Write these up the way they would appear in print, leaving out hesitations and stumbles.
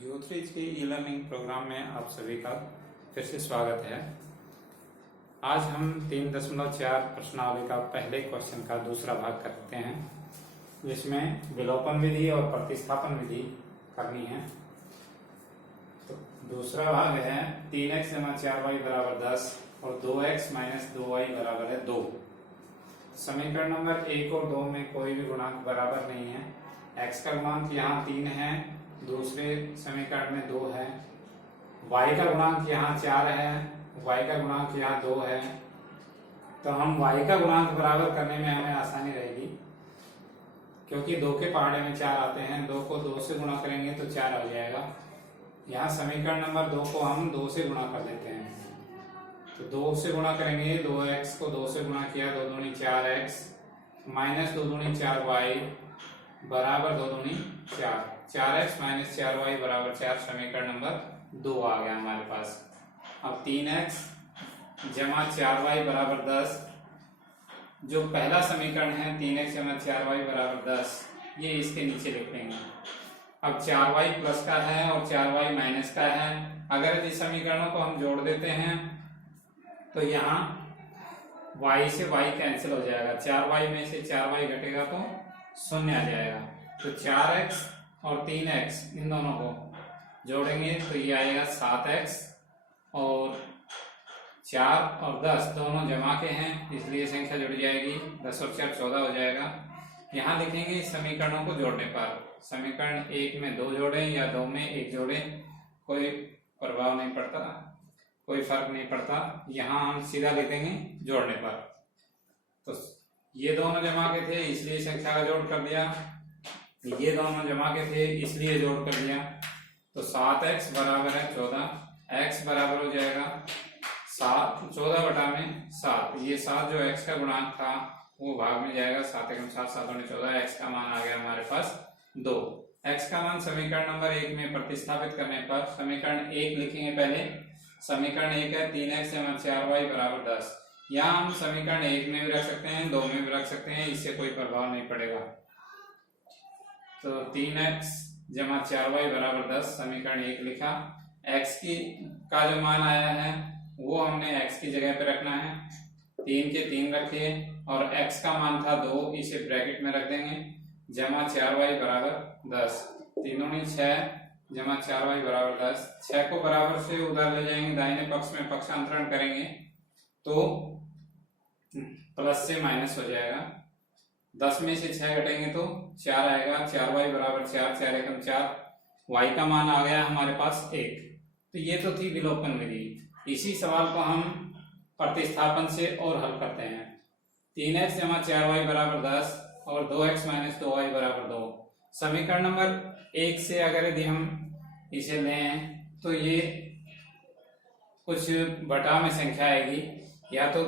यूथरीज के e learning programme में आप सभी का फिर से स्वागत है। आज हम 3.4 प्रश्नावली का पहले क्वेश्चन का दूसरा भाग करते हैं, जिसमें विलोपन विधि और प्रतिस्थापन विधि करनी है। तो दूसरा भाग है 3x जमा 4y बराबर 10 और 2x माइनस 2y बराबर है 2। समीकरण नंबर 1 और 2 में कोई भी गुणांक बराबर नहीं है। x का गुणांक यहाँ 3 है, दूसरे समीकरण में 2 है। y का गुणांक यहाँ 4 है, y का गुणांक यहाँ 2 है। तो हम y का गुणांक बराबर करने में हमें आसानी रहेगी, क्योंकि 2 के पहाड़े में 4 आते हैं। 2 को 2 से गुणा करेंगे तो 4 आ जाएगा। यहाँ समीकरण नंबर 2 को हम 2 से गुणा कर देते हैं। तो 2 से गुणा करेंगे, 2x को 2 से गुणा किया, 2 दूनी 4x माइनस 2 दूनी 4y बराबर 2 दूनी 4। 4x माइनस 4y बराबर 4 समीकरण नंबर 2 आ गया हमारे पास। अब 3x जमा 4y बराबर 10, जो पहला समीकरण है 3x जमा 4y बराबर 10, ये इसके नीचे लिख लेंगे। अब 4y प्लस का है और 4y माइनस का है। अगर इस समीकरणों को हम जोड़ देते हैं तो यहाँ y से y कैंसिल हो जाएगा। 4y में से 4y घटेगा तो 0 आ जाएगा। तो 4x और 3x इन दोनों को जोड़ेंगे तो ये आएगा 7x, और 4 और 10 दोनों जमा के हैं, इसलिए संख्या जुड़ जाएगी। 10 और 4 14 हो जाएगा। यहाँ लिखेंगे समीकरणों को जोड़ने पर, समीकरण 1 में 2 जोड़ें या 2 में 1 जोड़ें, कोई प्रभाव नहीं पड़ता, कोई फर्क नहीं पड़ता। यहाँ हम सीधा लिखेंगे जोड़ने पर। तो ये दोनों जमा के थे इसलिए संख्या का जोड़ कर दिया, ये दोनों जमा के थे इसलिए जोड़ कर दिया। तो 7x बराबर है 14, x बराबर हो जाएगा 14 बटा में 7। ये 7 जो x का गुणांक था वो भाग में जाएगा, 7 एकम 7, 7 दूनी 14। x का मान आ गया हमारे पास 2। x का मान समीकरण नंबर 1 में प्रतिस्थापित करने पर समीकरण 1 लिखेंगे पहले। समीकरण 1 है 3x जमा 4y बराबर 10। यहाँ हम समीकरण 1 में भी रख सकते हैं, 2 में भी रख सकते हैं, इससे कोई प्रभाव नहीं पड़ेगा। तो 3x जमा 4y बराबर 10 समीकरण 1 लिखा। x का जो मान आया है वो हमने x की जगह पे रखना है। 3 के 3 रखे और x का मान था 2, इसे ब्रैकेट में रख देंगे। जमा 4y बराबर 10, 3 दूनी 6 जमा 4y बराबर 10। 6 को बराबर से उधर ले जाएंगे, दाहिने पक्ष में पक्षांतरण करेंगे तो प्लस से माइनस हो जाएगा। 10 में से 6 घटेंगे तो 4 आएगा। 4y बराबर 4, 4 एकम 4। y का मान आ गया हमारे पास 1। तो ये तो थी विलोपन विधि। इसी सवाल को हम प्रतिस्थापन से और हल करते हैं। 3x जमा 4y बराबर 10 और 2x माइनस 2y बराबर 2। समीकरण नंबर 1 से अगर यदि हम इसे लें तो ये कुछ बटा में संख्या आएगी, या तो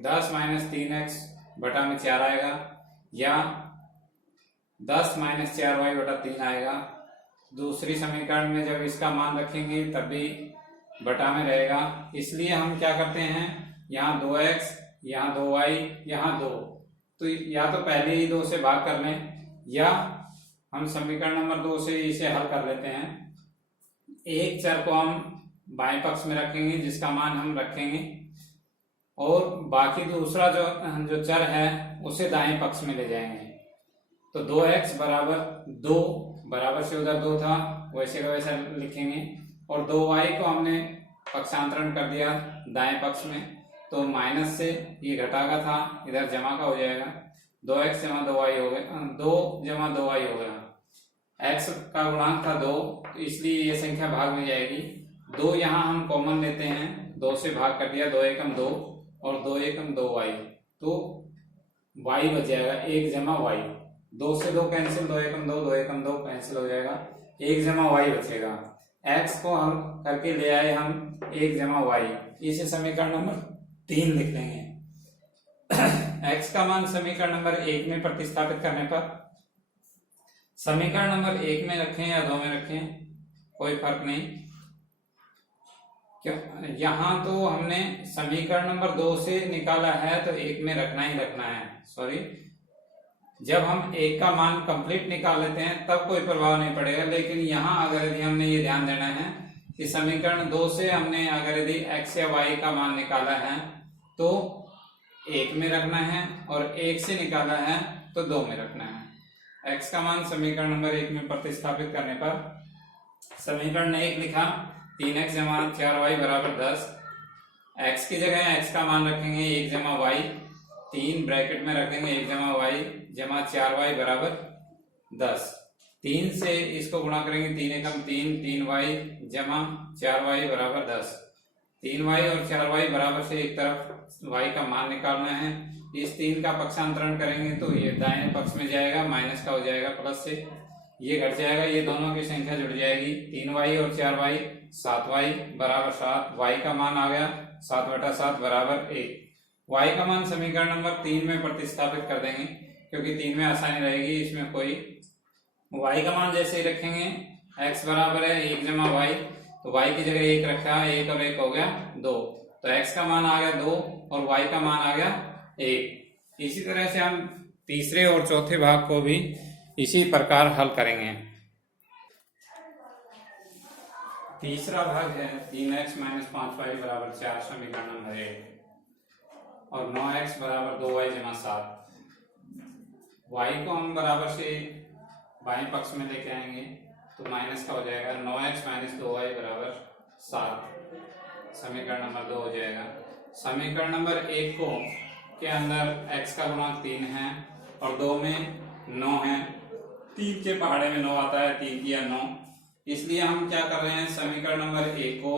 10 माइनस 3x बटा में 4 आएगा, या 10 माइनस 4y बटा 3 आएगा। दूसरी समीकरण में जब इसका मान रखेंगे तब भी बटा में रहेगा। इसलिए हम क्या करते हैं, यहाँ 2x, यहाँ 2y, यहाँ 2, तो या तो पहले ही 2 से भाग कर लें, या हम समीकरण नंबर 2 से इसे हल कर लेते हैं। एक चर को हम बाएं पक्ष में रखेंगे जिसका मान हम रखेंगे, और बाकी दूसरा जो चर है उसे दाएं पक्ष में ले जाएंगे। तो 2x बराबर 2, बराबर से उधर 2 था, वैसे का वैसा लिखेंगे। और 2y को हमने पक्षांतरण कर दिया दाएं पक्ष में, तो माइनस से ये घटा का था, इधर जमा का हो जाएगा। 2x जमा 2y हो गया, 2 जमा 2y हो गया। x का गुणांक था 2, तो इसलिए ये संख्या भाग में जाएगी। 2 यहाँ हम कॉमन लेते हैं, 2 से भाग कर दिया, 2 एकम 2 और 2 एकम 2y, तो y बच जाएगा 1 जमा y। 2 से 2 कैंसिल, 2 एकम 2, 2 एकम 2 कैंसिल हो जाएगा, 1 जमा y बचेगा। x को हम करके ले आए हम 1 जमा y, इसे समीकरण नंबर 3 लिख लेंगे। x का मान समीकरण नंबर 1 में प्रतिस्थापित करने पर, समीकरण नंबर 1 में रखें या 2 में रखें कोई फर्क नहीं, क्यों यहाँ तो हमने समीकरण नंबर 2 से निकाला है तो 1 में रखना ही रखना है। सॉरी, जब हम एक का मान कंप्लीट निकाल लेते हैं तब कोई प्रभाव नहीं पड़ेगा, लेकिन यहाँ अगर यदि हमने ये ध्यान देना है कि समीकरण 2 से हमने अगर यदि x या y का मान निकाला है तो 1 में रखना है और 1 से निकाला है तो 2 में रखना है। x का मान समीकरण नंबर 1 में प्रतिस्थापित करने पर समीकरण 1 लिखा 3x जमा 4y बराबर 10। x की जगह x का मान रखेंगे 1 जमा y, 3 ब्रैकेट में रखेंगे 1 जमा y जमा 4y बराबर 10। 3 से इसको गुणा करेंगे 3 एकम 3, 3y जमा 4y बराबर 10। 3y और 4y बराबर से एक तरफ y का मान निकालना है। इस 3 का पक्षांतरण करेंगे तो ये दाहिने पक्ष में जाएगा, माइनस का हो जाएगा प्लस से, ये घट जाएगा, ये दोनों की संख्या जुड़ जाएगी। 3y और 4y 7y बराबर 7, y का मान आ गया 7/7 बराबर 1। y का मान समीकरण नंबर 3 में प्रतिस्थापित कर देंगे क्योंकि 3 में आसानी रहेगी, इसमें कोई y का मान जैसे ही रखेंगे x बराबर है 1 जमा y, तो y की जगह 1 रखा, 1 और 1 हो गया 2, तो x का मान आ गया 2 और y का मान आ गया 1। इसी तरह से हम तीसरे और चौथे भाग को भी इसी प्रकार हल करेंगे। तीसरा भाग है 3x माइनस 5y बराबर 4 समीकरण नंबर 1 और 9x बराबर 2y जमा 7। y को हम बराबर से बाएं पक्ष में लेके आएंगे तो माइनस का हो जाएगा 9x माइनस 2y बराबर 7, समीकरण नंबर 2 हो जाएगा। समीकरण नंबर 1 को के अंदर x का गुणांक 3 है और 2 में 9 है, 3 के पहाड़े में 9 आता है, 3 किया 9, इसलिए हम क्या कर रहे हैं समीकरण नंबर 1 को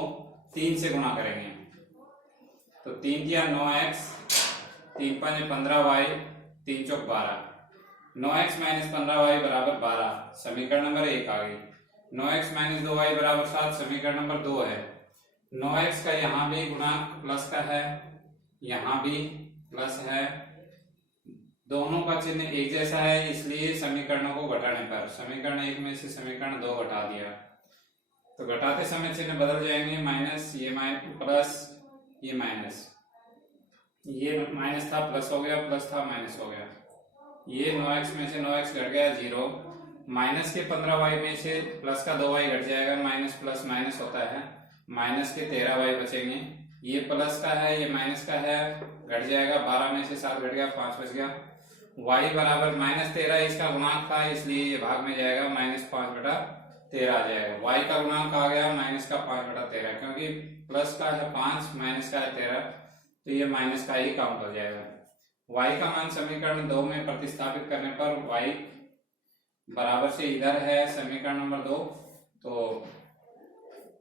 3 से गुणा करेंगे। तो 3 किया 9x, 3 5 15y, 3 चौक 12, 9x माइनस 15y बराबर 12, समीकरण नंबर 1 आ गई। 9x माइनस 2y बराबर 7, समीकरण नंबर 2 है। 9x का यहाँ भी गुणांक प्लस का है, यहाँ भी प्लस है, दोनों का चिन्ह एक जैसा है, इसलिए समीकरणों को घटाने पर समीकरण 1 में से समीकरण 2 घटा दिया तो घटाते समय चिन्ह बदल जाएंगे, माइनस ये प्लस, ये माइनस, ये माइनस था प्लस हो गया, प्लस था माइनस हो गया। ये 9x में से 9x घट गया 0, माइनस के 15y में से प्लस का 2y घट जाएगा, माइनस प्लस माइनस होता है, माइनस के 13y बचेंगे। ये प्लस का है, ये माइनस का है, घट जाएगा, 12 में से 7 घट गया, 5 बच गया। y बराबर माइनस 13 इसका गुणांक था, इसलिए ये भाग में जाएगा, माइनस 5/13 आ जाएगा। y का गुणांक आ गया माइनस का 5/13, क्योंकि प्लस का है 5, माइनस का है 13, तो ये माइनस का ही काउंट हो जाएगा। y का मान समीकरण 2 में प्रतिस्थापित करने पर y बराबर से इधर है समीकरण नंबर 2, तो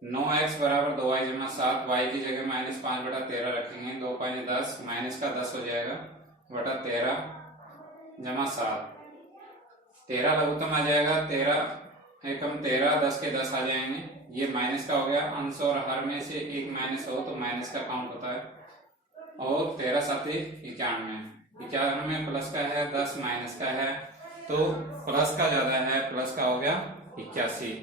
9x बराबर 2y जमा 7, y की जगह माइनस 5/13 रखेंगे, 2 5 10, माइनस का 10 हो जाएगा बटा 13 जमा 7, 13 लघुत्तम आ जाएगा, 13 एकम 13, 10 के 10 आ जाएंगे, ये माइनस का हो गया, अंश और हर में से एक माइनस हो तो माइनस का काउंट होता है, और 13 7 91 प्लस का है, 10 माइनस का है, तो प्लस का ज्यादा है, प्लस का हो गया 81।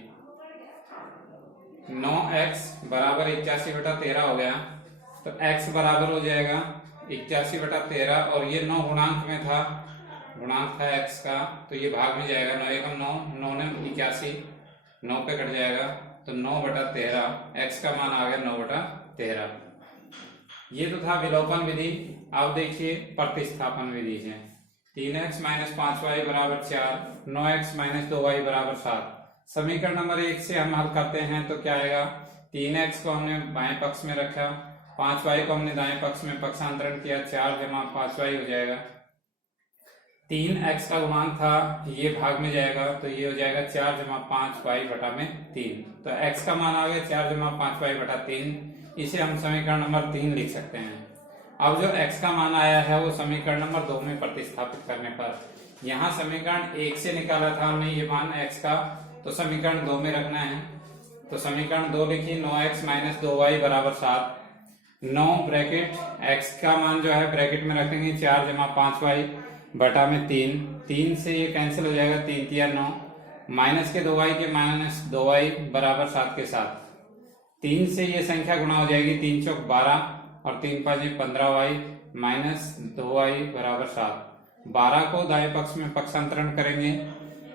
9x बराबर 81/13 हो गया, तो x बराबर हो जाएगा 81/13, और ये 9 गुणांक में था, गुणांक था x का, तो ये भाग में जाएगा, 9 एकम 9, 9 ने 81, 9 पे कट जाएगा, तो 9/13, x का मान आ गया 9/13। ये तो था विलोपन विधि। अब देखिए प्रतिस्थापन विधि है। 3x माइनस 5y बराबर 4, 9x माइनस 2y बराबर 7। समीकरण नंबर 1 से हम हल करते हैं तो क्या आएगा, 3x को हमने बाएं पक्ष में रखा, 5y को हमने दाएं पक्ष में पक्षांतरण किया, 4 जमा 5y हो जाएगा। 3x का गुणांक था, ये भाग में जाएगा, तो ये हो जाएगा 4 जमा 5y बटा में 3, तो x का मान आ गया 4 जमा 5y बटा 3, इसे हम समीकरण नंबर 3 लिख सकते हैं। अब जो x का मान आया है वो समीकरण नंबर 2 में प्रतिस्थापित करने पर, यहाँ समीकरण 1 से निकाला था हमने ये मान x का, तो समीकरण 2 में रखना है, तो समीकरण 2 लिखिए, 9x माइनस 2y बराबर 7, 9 ब्रैकेट x का मान जो है ब्रैकेट में रखेंगे, 4 जमा 5y बटा में 3, 3 से ये कैंसिल हो जाएगा, 3 तिया 9, माइनस के 2y के माइनस 2y बराबर 7 के साथ, 3 से ये संख्या गुणा हो जाएगी, 3 चौक 12 और 3 5 15y माइनस 2y बराबर 7, 12 को दाएं पक्ष में पक्षांतरण करेंगे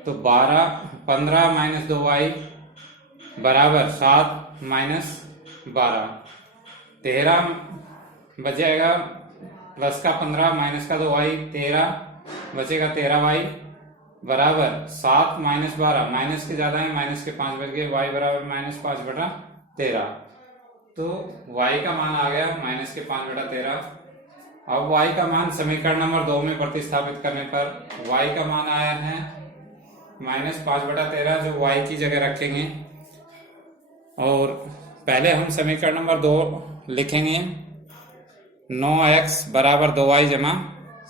तो 15 माइनस 2y बराबर 7 माइनस 12। 13 बचेगा, प्लस का 15 माइनस का 2y 13 बचेगा 13y बराबर 7 माइनस 12, माइनस के ज्यादा है, माइनस के 5 बच गए, y बराबर -5/13। तो y का मान आ गया -5/13। अब y का मान समीकरण नंबर 2 में प्रतिस्थापित करने पर y का मान आया है -5/13, जो y की जगह रखेंगे। और पहले हम समीकरण नंबर 2 लिखेंगे, 9x बराबर 2y जमा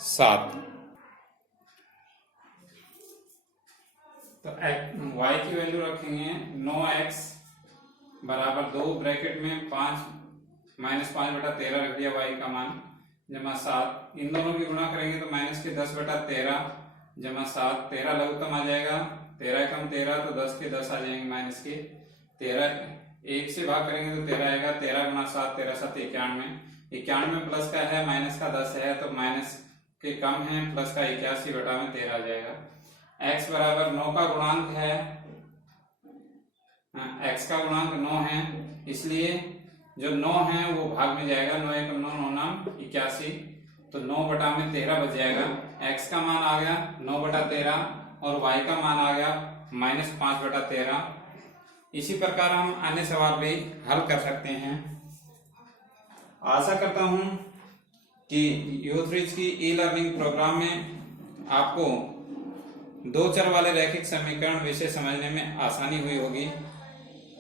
7। तो y की वैल्यू रखेंगे 9x बराबर 2 ब्रैकेट में 5 -5/13 रख दिया y का मान जमा 7। इन दोनों की गुणा करेंगे तो माइनस के 10/13 जमा 7। 13 लघुत्तम आ जाएगा, 13 कम 13 तो 10 के 10 आ जाएंगे, माइनस के 13 1 से भाग करेंगे तो 13 आएगा। 13 गुणा 7 13 7 91। 91 प्लस का है, माइनस का 10 है तो माइनस के कम है, प्लस का 81/13 आ जाएगा। x बराबर 9 का गुणांक है, x का गुणांक 9 है, इसलिए जो 9 है वो भाग में जाएगा। 9 एकम 9 9 नाम 81, तो 9/13 बच जाएगा। x का मान आ गया 9/13 और y का मान आ गया -5/13। इसी प्रकार हम अन्य सवाल भी हल कर सकते हैं। आशा करता हूं कि यूथ की ई लर्निंग प्रोग्राम में आपको 2 चर वाले रैखिक समीकरण विषय समझने में आसानी हुई होगी।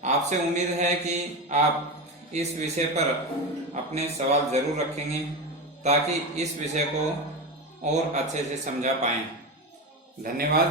आपसे उम्मीद है कि आप इस विषय पर अपने सवाल जरूर रखेंगे ताकि इस विषय को और अच्छे से समझा पाएं। धन्यवाद।